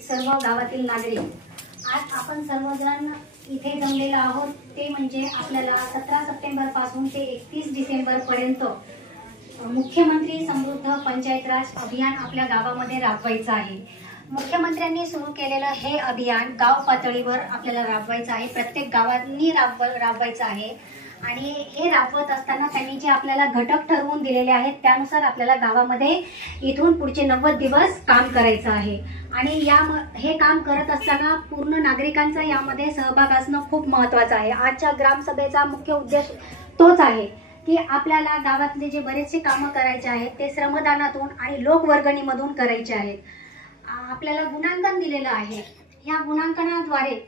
सर्व गावातील नागरिक, आज आपण सर्वजण इथे जमलेलो आहोत ते म्हणजे आपल्याला 17 सप्टेंबर पासून ते 31 डिसेंबर पर्यंत मुख्यमंत्री समृद्ध पंचायत राज अभियान आपल्या गावामध्ये राबवायचं आहे। मुख्यमंत्र्यांनी सुरू केलेलं हे अभियान गाव पातळीवर आपल्याला राबवायचं आहे, प्रत्येक गावांनी राबवायचं आहे। आणि हे राबवत असताना त्यांनी जे आपल्याला घटक ठरवून दिलेले आहेत त्यानुसार आपल्याला गावामध्ये इथून पुढचे 90 दिवस काम करायचं आहे। आणि हे काम करत असताना पूर्ण नागरिकांचा यामध्ये सहभाग असणं खूप महत्त्वाचं आहे। आजच्या ग्रामसभेचा मुख्य उद्देश तोच आहे की आपल्याला गावातले जे बरेचसे कामं करायचे आहेत ते श्रमदानातून आणि लोकवर्गणीमधून करायचे आहेत। आपल्याला गुणांकन दिलेलं आहे, या गुणांकनाद्वारे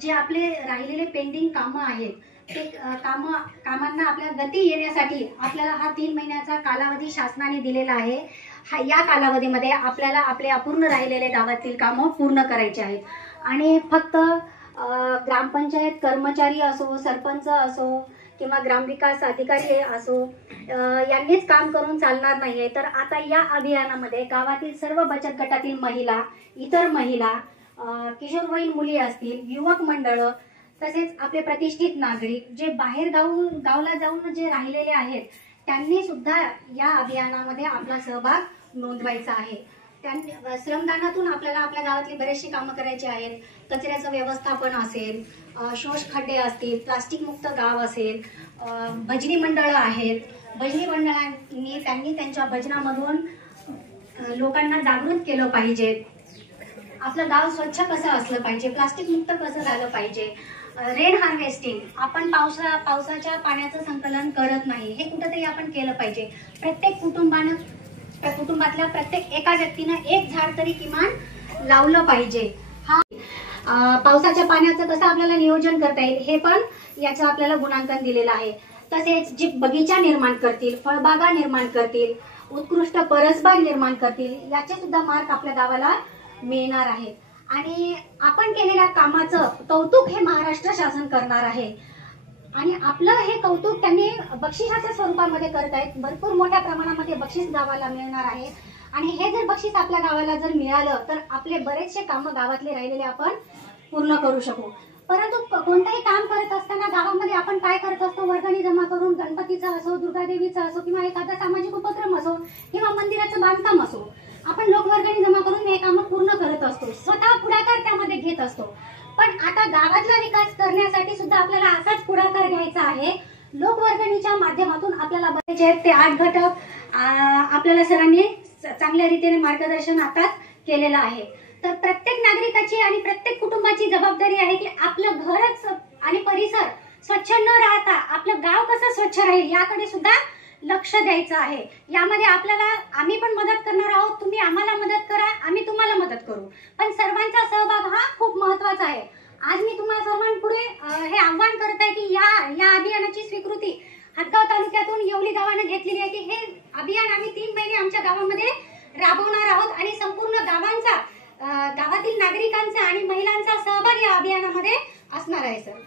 जे आपले राहिलेले पेंडिंग कामं आहेत ते कामांना आपल्याला गती येण्यासाठी आपल्याला हा 3 महिन्याचा कालावधी शासनाने दिलेला आहे। या कालावधीमध्ये आपल्याला आपले अपूर्ण राहिलेले गावातील कामं पूर्ण करायचे आहेत। आणि फक्त ग्रामपंचायत कर्मचारी असो, सरपंच असो किंवा ग्रामविकास अधिकारी असो यांनीच काम करून चालणार नाहीये। तर आता या अभियानामध्ये गावातील सर्व बचत गटातील महिला, इतर महिला, किशोरवयीन मुली असतील, युवक मंडळ, तसेच आपले प्रतिष्ठित नागरिक जे बाहेर गावला जाऊन जे राहिलेले आहेत त्यांनी सुद्धा या अभियानामध्ये आपला सहभाग नोंदवायचा आहे। श्रमदानातून आपल्याला आपल्या गावातली बरेचशी कामं करायची आहेत। कचऱ्याचं व्यवस्थापन असेल, शोष खड्डे असतील, प्लास्टिक मुक्त गाव असेल, भजनी मंडळ आहेत, भजनी मंडळांनी त्यांनी त्यांच्या भजनामधून लोकांना जागृत केलं पाहिजे। आपलं गाव स्वच्छ कसं असलं पाहिजे, प्लास्टिक मुक्त कसं झालं पाहिजे, रेन हार्वेस्टिंग, आपण पावसाच्या पाण्याचं संकलन करत नाही हे कुठेतरी आपण केलं पाहिजे। प्रत्येक कुटुंबातल्या प्रत्येक एका व्यक्तीनं एक झाड तरी किमान लावलं पाहिजे। पावसाच्या पाण्याचं कसं आपल्याला नियोजन करता येईल हे पण याचं आपल्याला गुणांकन दिलेलं आहे। तसेच जे बगीचा निर्माण करतील, फळबागा निर्माण करतील, उत्कृष्ट परसबाग निर्माण करतील याचे सुद्धा मार्क आपल्या गावाला मिळणार आहेत। आणि आपण केलेल्या कामाचं कौतुक हे महाराष्ट्र शासन करणार आहे। आणि आपलं हे कौतुक त्यांनी बक्षिसाच्या स्वरूपामध्ये करत आहेत। भरपूर मोठ्या प्रमाणामध्ये बक्षीस गावाला मिळणार आहे। आणि हे जर बक्षीस आपल्या गावाला जर मिळालं तर आपले बरेचसे कामं गावातले राहिलेले आपण पूर्ण करू शकू। परंतु कोणतेही काम करत असताना गावामध्ये आपण काय करत असतो, वर्गणी जमा करून गणपतीचा असो, दुर्गादेवीचा असो किंवा एखादा सामाजिक उपक्रम असो किंवा मंदिराचं बांधकाम असो, आपण लोकवर्गणी जमा करून हे काम पूर्ण करत असतो, स्वतः पुढाकार त्यामध्ये घेत असतो। पण आता गावातला विकास करण्यासाठी सुद्धा आपल्याला असाच पुढाकार घ्यायचा आहे। लोकवर्गणीच्या माध्यमातून आपल्याला बघायचे ते 8 घटक आपल्याला सरांनी चांगल्या रीतीने मार्गदर्शन आताच केलेलं आहे। तर प्रत्येक नागरिकाची आणि प्रत्येक कुटुंबाची जबाबदारी आहे की आपलं घरच आणि परिसर स्वच्छ न राहता आपलं गाव कसं स्वच्छ राहील याकडे सुद्धा लक्ष द्यायचं आहे। यामध्ये आम्ही पण मदत करणार आहोत, तुम्ही आम्हाला मदत करा, आम्ही तुम्हाला मदत करू, पण सर्वांचा सहभाग हा खूप महत्त्वाचा आहे। आज मी तुम्हाला सर्वांपुढे हे आव्हान करत आहे की या अभियानाची स्वीकृती हदगाव तालुक्यातून येवली गावाने घेतलेली आहे की हे अभियान आम्ही 3 महिने आमच्या गावामध्ये राबवणार आहोत आणि संपूर्ण गावातील नागरिकांचा आणि महिलांचा सहभाग या अभियानामध्ये असणार आहे सर।